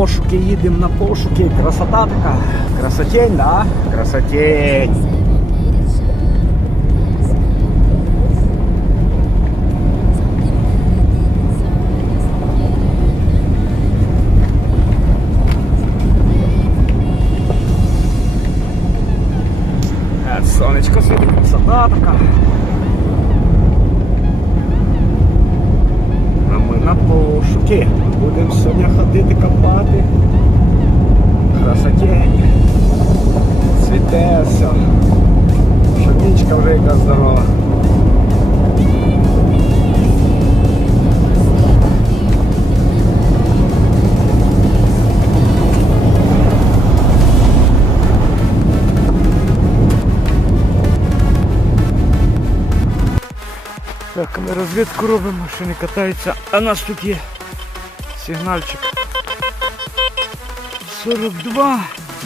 пошуки, їдемо на пошуки. Красота така. Красотень, да? Красотень. Так, ми розвідку робимо, що не катаються. А у нас тут є сигнальчик. 42.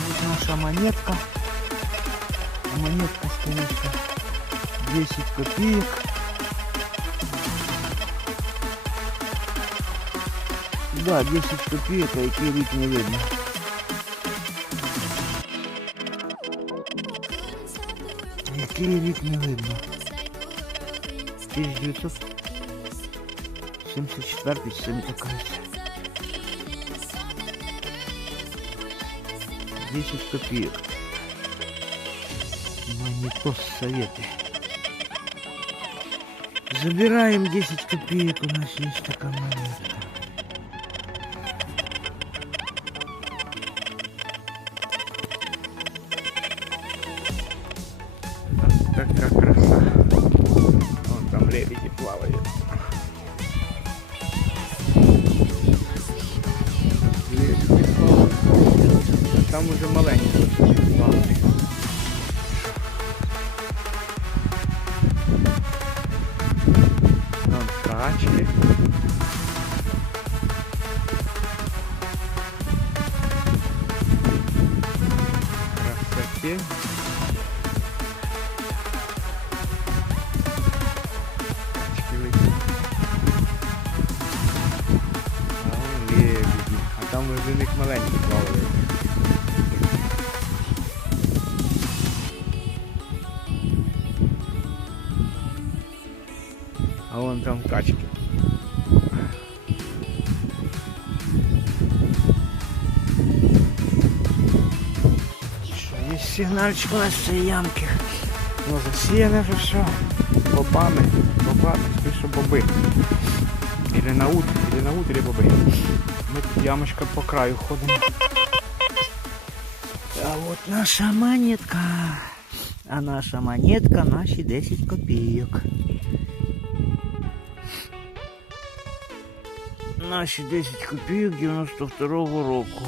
Вот наша монетка. А монетка конечно 10 копеек. Да, 10 копеек, а який рік не видно. Який рік не видно. 1974 7 такая. 10 копеек. Монитос советы. Забираем 10 копеек, у нас есть такая монетка. там уже маленькі плавають. Там качки. Красоте. Качки летят. А вон лебеді. А там вже в них маленькі плавають. А вон там качки. Що, є сигнальчик у нас з цієї ямки. Ну, засіяне вже все. Бобами. Бобами, скоріше боби. Или на ут, или на ут, или боби. Ми тут ямочка по краю ходимо. А от наша монетка. А наша монетка наші 10 копійок. Наші 10 копійок 92-го року.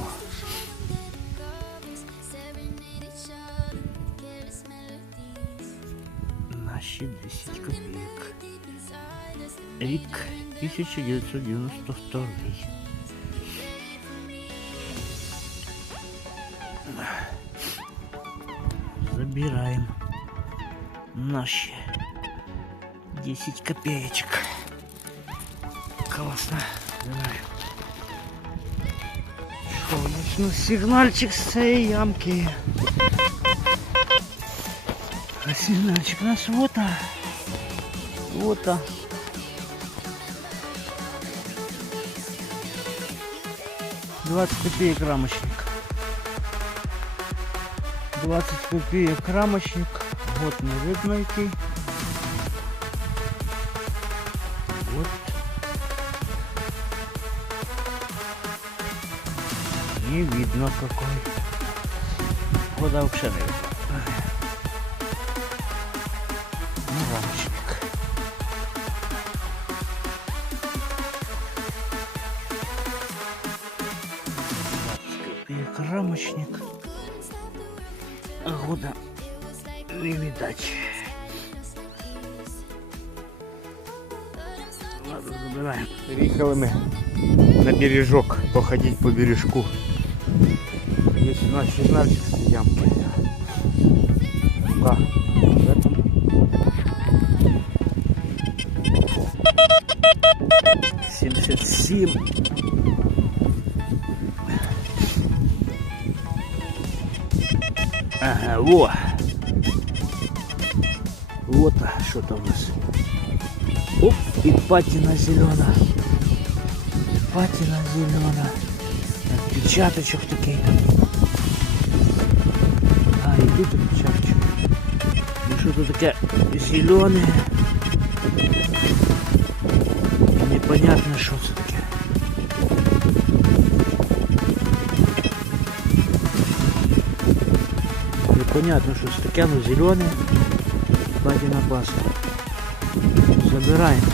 Наші 10 копійок. Рік 1992. Забираем наши 10 копеечек. Классно. Забираем. Що у нас ну, сигнальчик з цієї ямки? А сигнальчик у нас вот а. Вот а. Двадцать копеек рамочник. 20 копеек рамочник. Год не видно який. Вот. Не видно какой. Года вообще не видно. Ну, рамочник. Копеек рамочник. Года не видать. Ладно, забираем. Приехали мы на бережок, походить по бережку есть у нас 17 ямка. Да. Семьдесят семь. Ага, во. Вот что там у нас. Оп, и патина зелена. Патина зелена. Отпечаточек такий А, і тут отпечаточок. І що тут таке зелене. Непонятно, що це таке. Непонятно, що це таке, ну зелене. Патина паста. Забираємо.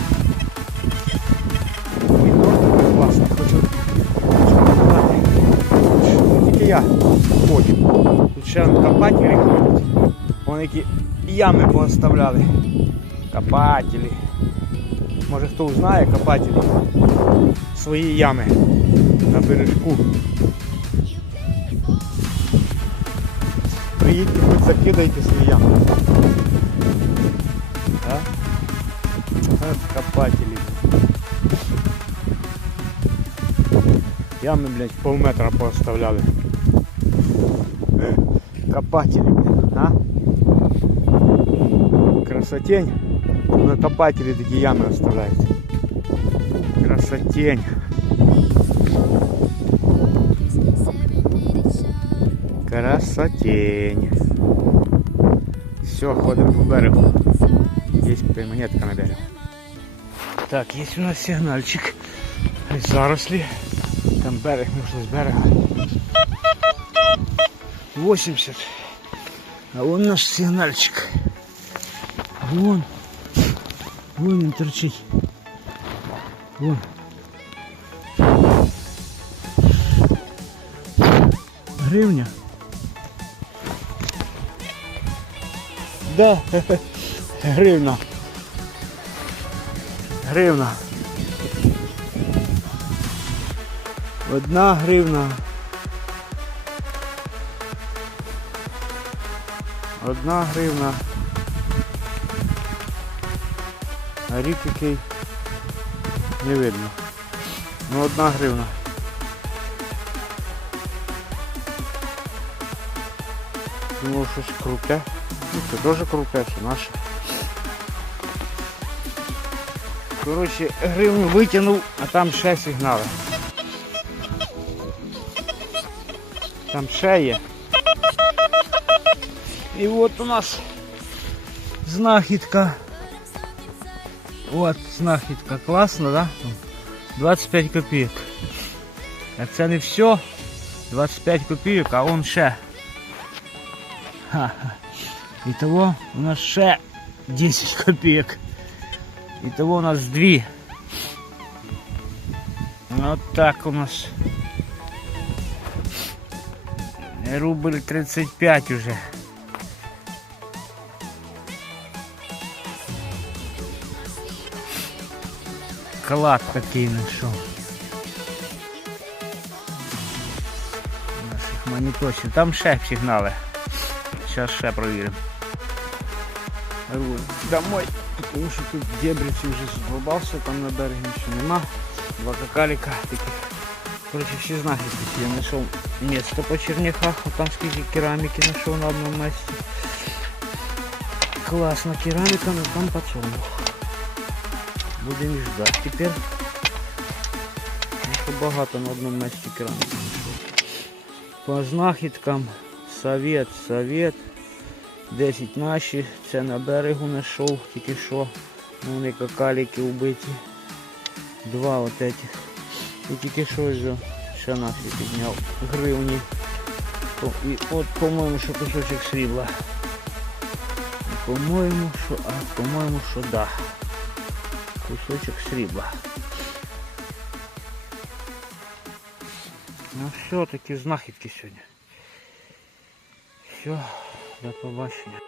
ще копателі ходять. Вон які ями пооставляли. Копателі. Може хто знає копателі. Свої ями на бережку. Приїдьте, хоч закидайте свої ями. А? От копателі. Ями, блядь, полметра поставляли. Копателі, блядь, а? Красотень. На копателі такі ями оставляють. Красотень. Красотень. Все, ходимо по берегу. Есть монетка на берегу. Так, есть у нас сигнальчик. Заросли. Там берег, можна з берега. 80. А вон наш сигнальчик. Вон. Вон він торчить. Вон. Гривня. Да, гривна. Гривна. Одна гривна. Одна гривна. А рік який не видно. Ну одна гривна. Думав щось круте. Ну це теж круте, це наше. Коротше, гривню витягнув, а там ще сигнали. Там ще є. І от у нас знахідка. От знахідка. Класно, да? 25 копійок. Як це не все, 25 копійок, а он ще. Ха-ха. Итого у нас ще 10 копійок. Итого у нас дві. Вот так у нас. Рубль 35 уже. Клад такий знайшов. Наших монітосів. Там ще сигнали. Зараз ще провіримо. Руль домой, тому що тут дебриці вже задолбався, там на берегі нічого нема. Два какаліка таких. Короче, всі знахідки. Я знайшов місто по черняхах, а там скільки кераміки знайшов на одному місці. Класна кераміка, але там подсолнух. Будемо ждати тепер. Багато на місці кераміки знайшов. По знахідкам совет, совет. 10 наші, це на берегу знайшов, тільки що. Ну, Вони какаліки вбиті. Два от этих. І тільки що вже ще наші підняв гривні. І от, по-моєму, що кусочок срібла. По-моєму, що, а, по-моєму, що да. Кусочок срібла. Ну все, такі знахідки сьогодні. Все, до побачення.